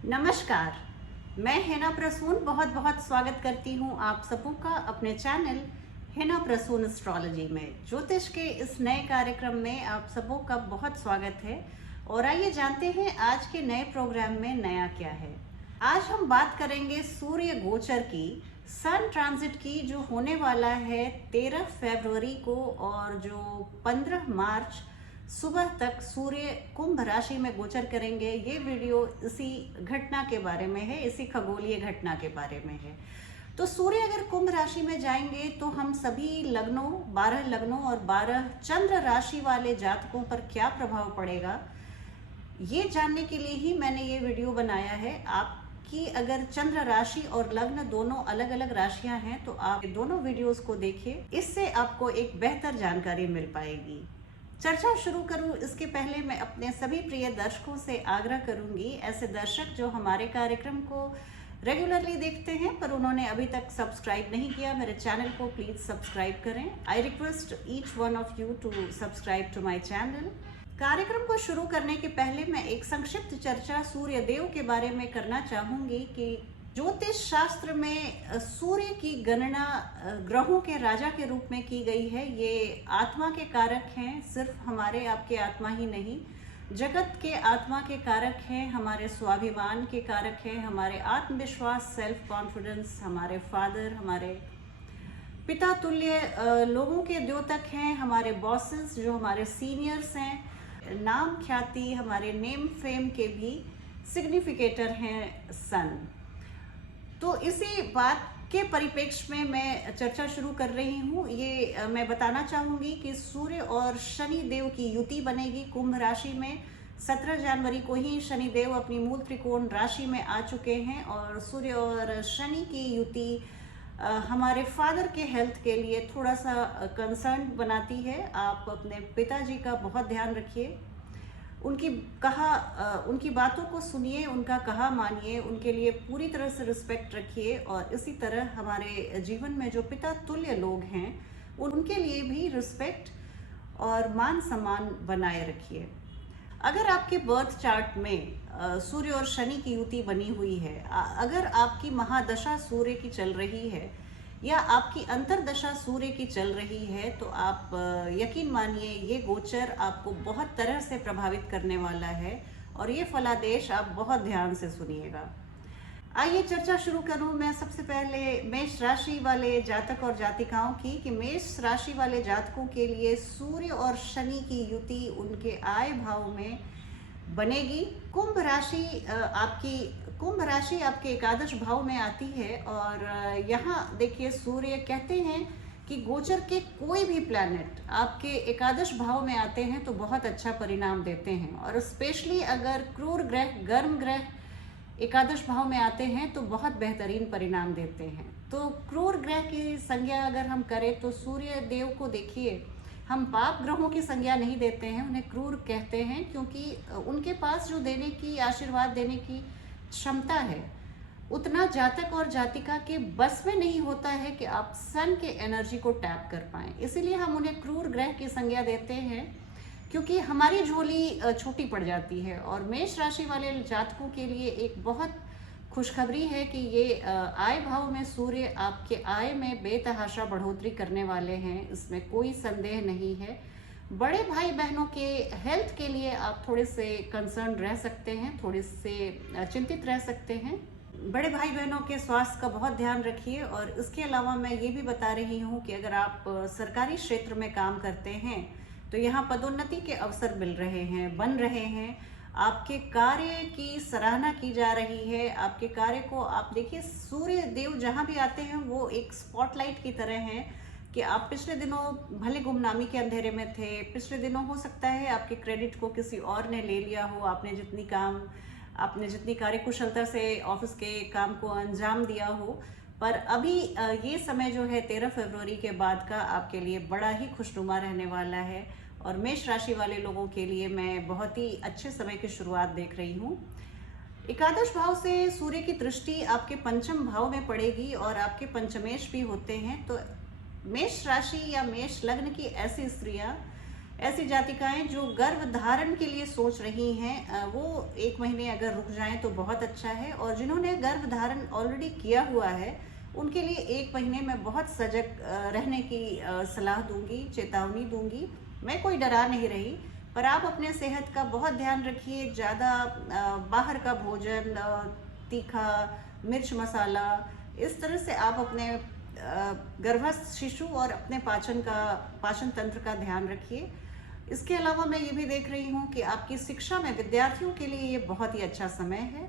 नमस्कार। मैं हेना प्रसून बहुत बहुत स्वागत करती हूँ आप सबों का अपने चैनल हेना प्रसून एस्ट्रोलॉजी में। ज्योतिष के इस नए कार्यक्रम में आप सबों का बहुत स्वागत है। और आइए जानते हैं आज के नए प्रोग्राम में नया क्या है। आज हम बात करेंगे सूर्य गोचर की, सन ट्रांजिट की, जो होने वाला है 13 फरवरी को और जो 15 मार्च सुबह तक सूर्य कुंभ राशि में गोचर करेंगे। ये वीडियो इसी घटना के बारे में है, इसी खगोलीय घटना के बारे में है। तो सूर्य अगर कुंभ राशि में जाएंगे तो हम सभी लग्नों, 12 लग्नों और 12 चंद्र राशि वाले जातकों पर क्या प्रभाव पड़ेगा, ये जानने के लिए ही मैंने ये वीडियो बनाया है। आपकी अगर चंद्र राशि और लग्न दोनों अलग अलग राशियां हैं तो आप दोनों वीडियोस को देखिए, इससे आपको एक बेहतर जानकारी मिल पाएगी। चर्चा शुरू करूं इसके पहले मैं अपने सभी प्रिय दर्शकों से आग्रह करूंगी, ऐसे दर्शक जो हमारे कार्यक्रम को रेगुलरली देखते हैं पर उन्होंने अभी तक सब्सक्राइब नहीं किया, मेरे चैनल को प्लीज सब्सक्राइब करें। I request each one of you to subscribe to my channel. कार्यक्रम को शुरू करने के पहले मैं एक संक्षिप्त चर्चा सूर्य देव के बारे में करना चाहूंगी कि ज्योतिष शास्त्र में सूर्य की गणना ग्रहों के राजा के रूप में की गई है। ये आत्मा के कारक हैं, सिर्फ हमारे आपके आत्मा ही नहीं, जगत के आत्मा के कारक हैं, हमारे स्वाभिमान के कारक हैं, हमारे आत्मविश्वास, सेल्फ कॉन्फिडेंस, हमारे फादर, हमारे पिता तुल्य लोगों के द्योतक हैं, हमारे बॉसेस जो हमारे सीनियर्स हैं, नाम ख्याति, हमारे नेम फेम के भी सिग्निफिकेटर हैं सन। तो इसी बात के परिप्रेक्ष्य में मैं चर्चा शुरू कर रही हूँ। ये मैं बताना चाहूँगी कि सूर्य और शनि देव की युति बनेगी कुंभ राशि में। 17 जनवरी को ही शनि देव अपनी मूल त्रिकोण राशि में आ चुके हैं और सूर्य और शनि की युति हमारे फादर के हेल्थ के लिए थोड़ा सा कंसर्न बनाती है। आप अपने पिताजी का बहुत ध्यान रखिए, उनकी बातों को सुनिए, उनका कहा मानिए, उनके लिए पूरी तरह से रिस्पेक्ट रखिए और इसी तरह हमारे जीवन में जो पिता तुल्य लोग हैं उनके लिए भी रिस्पेक्ट और मान सम्मान बनाए रखिए। अगर आपके बर्थ चार्ट में सूर्य और शनि की युति बनी हुई है, अगर आपकी महादशा सूर्य की चल रही है या आपकी अंतरदशा सूर्य की चल रही है तो आप यकीन मानिए ये गोचर आपको बहुत तरह से प्रभावित करने वाला है और ये फलादेश आप बहुत ध्यान से सुनिएगा। आइए चर्चा शुरू करूं मैं सबसे पहले मेष राशि वाले जातक और जातिकाओं की कि मेष राशि वाले जातकों के लिए सूर्य और शनि की युति उनके आय भाव में बनेगी। कुंभ राशि आपके एकादश भाव में आती है और यहाँ देखिए सूर्य कहते हैं कि गोचर के कोई भी प्लैनेट आपके एकादश भाव में आते हैं तो बहुत अच्छा परिणाम देते हैं और स्पेशली अगर क्रूर ग्रह, गर्म ग्रह एकादश भाव में आते हैं तो बहुत बेहतरीन परिणाम देते हैं। तो क्रूर ग्रह की संज्ञा अगर हम करें तो सूर्य देव को देखिए, हम पाप ग्रहों की संज्ञा नहीं देते हैं, उन्हें क्रूर कहते हैं क्योंकि उनके पास जो देने की, आशीर्वाद देने की क्षमता है उतना जातक और जातिका के बस में नहीं होता है कि आप सन के एनर्जी को टैप कर पाएं। इसीलिए हम उन्हें क्रूर ग्रह की संज्ञा देते हैं क्योंकि हमारी झोली छोटी पड़ जाती है। और मेष राशि वाले जातकों के लिए एक बहुत खुशखबरी है कि ये आय भाव में सूर्य आपके आय में बेतहाशा बढ़ोतरी करने वाले हैं, इसमें कोई संदेह नहीं है। बड़े भाई बहनों के हेल्थ के लिए आप थोड़े से कंसर्न रह सकते हैं, थोड़े से चिंतित रह सकते हैं। बड़े भाई बहनों के स्वास्थ्य का बहुत ध्यान रखिए। और इसके अलावा मैं ये भी बता रही हूँ कि अगर आप सरकारी क्षेत्र में काम करते हैं तो यहाँ पदोन्नति के अवसर मिल रहे हैं, बन रहे हैं, आपके कार्य की सराहना की जा रही है। आपके कार्य को आप देखिए, सूर्य देव जहाँ भी आते हैं वो एक स्पॉटलाइट की तरह हैं कि आप पिछले दिनों भले गुमनामी के अंधेरे में थे, पिछले दिनों हो सकता है आपके क्रेडिट को किसी और ने ले लिया हो, आपने जितनी कार्यकुशलता से ऑफिस के काम को अंजाम दिया हो, पर अभी ये समय जो है 13 फरवरी के बाद का आपके लिए बड़ा ही खुशनुमा रहने वाला है और मेष राशि वाले लोगों के लिए मैं बहुत ही अच्छे समय की शुरुआत देख रही हूँ। एकादश भाव से सूर्य की दृष्टि आपके पंचम भाव में पड़ेगी और आपके पंचमेश भी होते हैं। तो मेष राशि या मेष लग्न की ऐसी स्त्रियां ऐसी जातिकाएं जो गर्भ धारण के लिए सोच रही हैं वो 1 महीने अगर रुक जाएं तो बहुत अच्छा है, और जिन्होंने गर्भ धारण ऑलरेडी किया हुआ है उनके लिए 1 महीने में बहुत सजग रहने की सलाह दूंगी, चेतावनी दूंगी। मैं कोई डरा नहीं रही, पर आप अपने सेहत का बहुत ध्यान रखिए। ज़्यादा बाहर का भोजन, तीखा, मिर्च मसाला, इस तरह से आप अपने गर्भस्थ शिशु और अपने पाचन तंत्र का ध्यान रखिए। इसके अलावा मैं ये भी देख रही हूँ कि आपकी शिक्षा में विद्यार्थियों के लिए ये बहुत ही अच्छा समय है।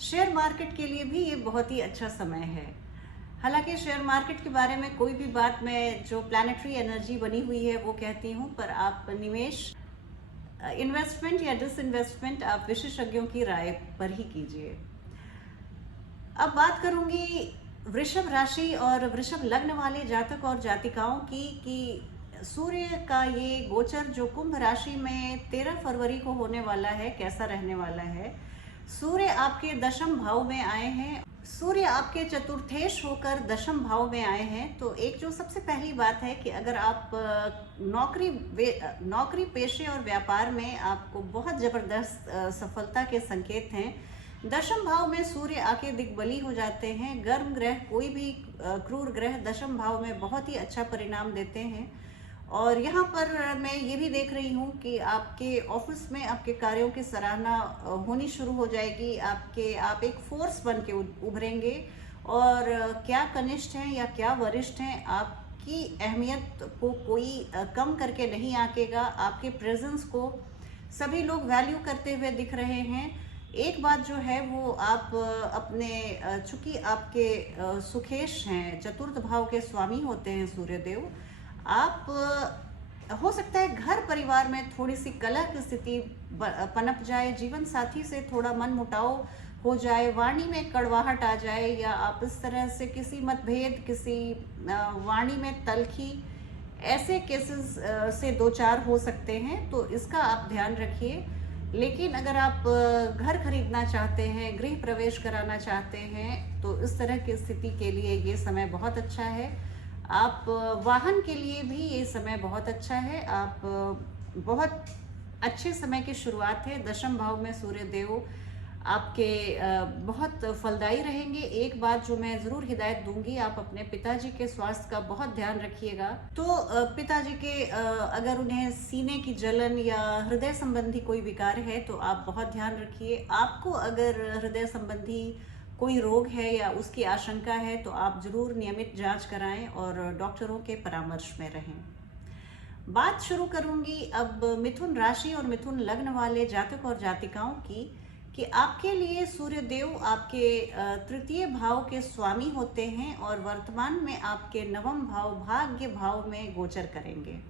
शेयर मार्केट के लिए भी ये बहुत ही अच्छा समय है। हालांकि शेयर मार्केट के बारे में कोई भी बात मैं जो प्लैनेटरी एनर्जी बनी हुई है वो कहती हूँ, पर आप निवेश, इन्वेस्टमेंट या डिसइन्वेस्टमेंट आप विशेषज्ञों की राय पर ही कीजिए। अब बात करूंगी वृषभ राशि और वृषभ लग्न वाले जातक और जातिकाओं की कि सूर्य का ये गोचर जो कुंभ राशि में 13 फरवरी को होने वाला है, कैसा रहने वाला है। सूर्य आपके दशम भाव में आए हैं, सूर्य आपके चतुर्थेश होकर दशम भाव में आए हैं। तो एक जो सबसे पहली बात है कि अगर आप नौकरी पेशे और व्यापार में आपको बहुत जबरदस्त सफलता के संकेत हैं। दशम भाव में सूर्य आके दिग्बली हो जाते हैं। गर्म ग्रह, कोई भी क्रूर ग्रह दशम भाव में बहुत ही अच्छा परिणाम देते हैं। और यहाँ पर मैं ये भी देख रही हूँ कि आपके ऑफिस में आपके कार्यों की सराहना होनी शुरू हो जाएगी। आप एक फोर्स बन के उभरेंगे, और क्या कनिष्ठ हैं या क्या वरिष्ठ हैं, आपकी अहमियत को कोई कम करके नहीं आंकेगा। आपके प्रेजेंस को सभी लोग वैल्यू करते हुए दिख रहे हैं। एक बात जो है वो आप अपने, चूंकि आपके सुखेश हैं, चतुर्थ भाव के स्वामी होते हैं सूर्यदेव, आप हो सकता है घर परिवार में थोड़ी सी कलह की स्थिति पनप जाए, जीवन साथी से थोड़ा मन मुटाव हो जाए, वाणी में कड़वाहट आ जाए, या आप इस तरह से किसी मतभेद, किसी वाणी में तलखी, ऐसे केसेस से दो चार हो सकते हैं। तो इसका आप ध्यान रखिए। लेकिन अगर आप घर खरीदना चाहते हैं, गृह प्रवेश कराना चाहते हैं, तो इस तरह की स्थिति के लिए ये समय बहुत अच्छा है। आप वाहन के लिए भी ये समय बहुत अच्छा है। आप बहुत अच्छे समय की शुरुआत है। दशम भाव में सूर्य देव आपके बहुत फलदायी रहेंगे। एक बात जो मैं ज़रूर हिदायत दूंगी, आप अपने पिताजी के स्वास्थ्य का बहुत ध्यान रखिएगा। तो पिताजी के अगर उन्हें सीने की जलन या हृदय संबंधी कोई विकार है तो आप बहुत ध्यान रखिए। आपको अगर हृदय संबंधी कोई रोग है या उसकी आशंका है तो आप जरूर नियमित जांच कराएं और डॉक्टरों के परामर्श में रहें। बात शुरू करूंगी अब मिथुन राशि और मिथुन लग्न वाले जातक और जातिकाओं की, कि आपके लिए सूर्य देव आपके तृतीय भाव के स्वामी होते हैं और वर्तमान में आपके नवम भाव, भाग्य भाव में गोचर करेंगे।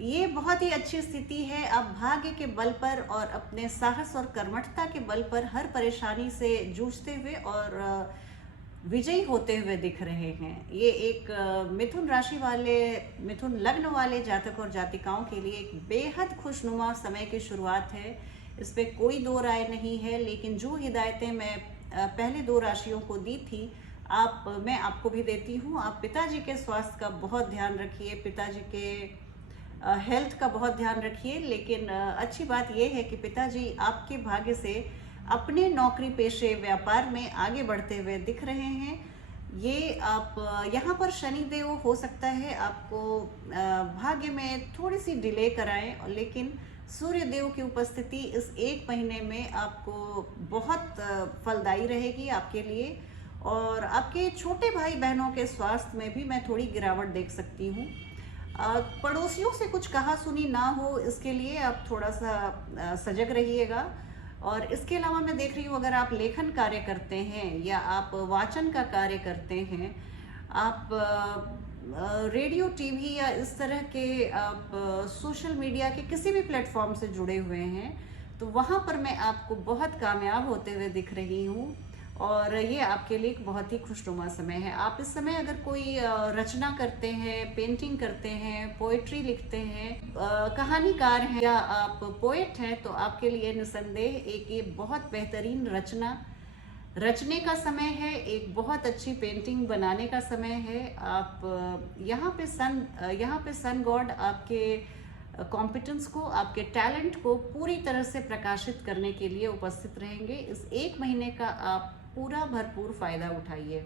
ये बहुत ही अच्छी स्थिति है। आप भाग्य के बल पर और अपने साहस और कर्मठता के बल पर हर परेशानी से जूझते हुए और विजयी होते हुए दिख रहे हैं। ये एक मिथुन राशि वाले, मिथुन लग्न वाले जातक और जातिकाओं के लिए एक बेहद खुशनुमा समय की शुरुआत है। इस पे कोई दो राय नहीं है। लेकिन जो हिदायतें मैं पहले दो राशियों को दी थी, मैं आपको भी देती हूँ। आप पिताजी के स्वास्थ्य का बहुत ध्यान रखिए, पिताजी के हेल्थ का बहुत ध्यान रखिए। लेकिन अच्छी बात यह है कि पिताजी आपके भाग्य से अपने नौकरी पेशे व्यापार में आगे बढ़ते हुए दिख रहे हैं। ये आप यहाँ पर शनिदेव हो सकता है आपको भाग्य में थोड़ी सी डिले कराएं, लेकिन सूर्य देव की उपस्थिति इस 1 महीने में आपको बहुत फलदायी रहेगी आपके लिए। और आपके छोटे भाई बहनों के स्वास्थ्य में भी मैं थोड़ी गिरावट देख सकती हूँ। पड़ोसियों से कुछ कहा सुनी ना हो, इसके लिए आप थोड़ा सा सजग रहिएगा। और इसके अलावा मैं देख रही हूँ, अगर आप लेखन कार्य करते हैं या आप वाचन का कार्य करते हैं, आप रेडियो, टीवी या इस तरह के आप सोशल मीडिया के किसी भी प्लेटफॉर्म से जुड़े हुए हैं, तो वहाँ पर मैं आपको बहुत कामयाब होते हुए दिख रही हूँ। और ये आपके लिए एक बहुत ही खुशनुमा समय है। आप इस समय अगर कोई रचना करते हैं, पेंटिंग करते हैं, पोएट्री लिखते हैं, कहानीकार हैं या आप पोएट हैं, तो आपके लिए निसंदेह एक ये बहुत बेहतरीन रचना रचने का समय है, एक बहुत अच्छी पेंटिंग बनाने का समय है। आप यहाँ पे सन गॉड आपके कॉम्पिटेंस को, आपके टैलेंट को पूरी तरह से प्रकाशित करने के लिए उपस्थित रहेंगे। इस एक महीने का आप पूरा भरपूर फायदा उठाइए।